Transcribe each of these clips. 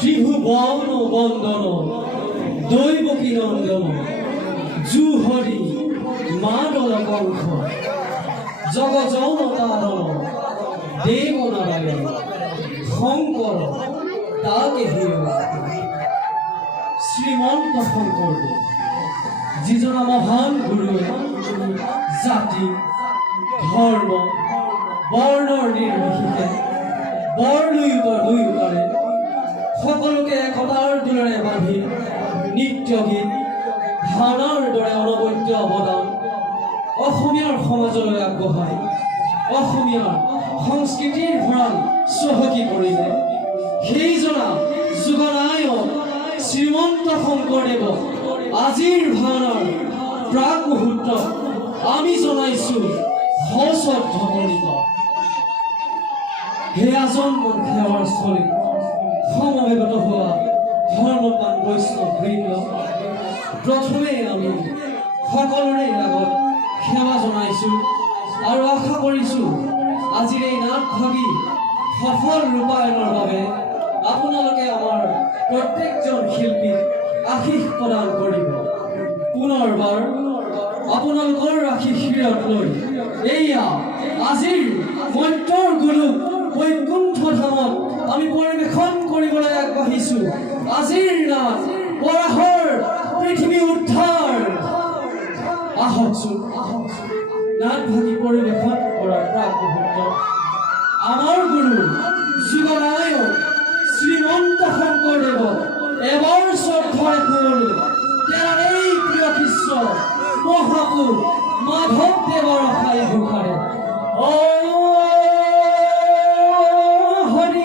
ত্ৰিভুবন বন্দন দৈবকী নন্দন জুহৰি মাদল কঙ্খ জগজৌন তাৰণ দেবনাৰায়ণ শঙ্কৰ তাকে হিয় শ্ৰীমন্ত শংকৰদেৱ যিজনা মহান গুৰুৱে জাতি ধৰ্ম বৰ্ণৰ নিৰ্বিশেষে বৰ দুয়োটাৰে সকলোকে একতাৰ দোলেৰে বান্ধি নৃত্য গীত ভাওনাৰ দৰে অনবদ্য অৱদান অসমীয়াৰ সমাজলৈ আগবঢ়াই অসমীয়াৰ সংস্কৃতিৰ ভঁৰাল চহকী কৰিলে সেইজনা যুগনায়ক শ্ৰীমন্ত শংকৰদেৱক আজিৰ ভাওনাৰ প্ৰাক মুহূৰ্তত আমি জনাইছোঁ সশ্ৰদ্ধ প্ৰণিপাত। হে আজন্ম সেৱাৰ স্থলীত সমবেত হোৱা ধৰ্মপ্ৰাণ বৈষ্ণৱ বৃন্দ, প্ৰথমে আমি সকলোৰে আগত সেৱা জনাইছোঁ আৰু আশা কৰিছোঁ আজিৰ এই নাটভাগী সফল ৰূপায়ণৰ বাবে আপোনালোকে আমাৰ প্ৰত্যেকজন শিল্পীক আশীষ প্ৰদান কৰিব। পুনৰবাৰ আপোনালোকৰ আশীষ শিৰত লৈ এয়া আজিৰ মন্ত্ৰৰ গুৰু বৈকুণ্ঠ ধামত আমি পৰিৱেশন কৰিবলৈ আগবাঢ়িছোঁ আজিৰ নাট পৰাশৰ পৃথিৱী উদ্ধাৰ। আহকচোন নাটভাগী পৰিৱেশন কৰাৰ প্ৰাক মুহূৰ্তত আমাৰ গুৰু যুগনায়ক শ্ৰীমন্ত শংকৰদেৱক এবাৰ শ্ৰদ্ধাৰে ফুল তেওঁৰ এই প্ৰিয় শিষ্য মহাপুৰুষ মাধৱদেৱৰ অসাই ঘোষাৰে হৰি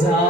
যা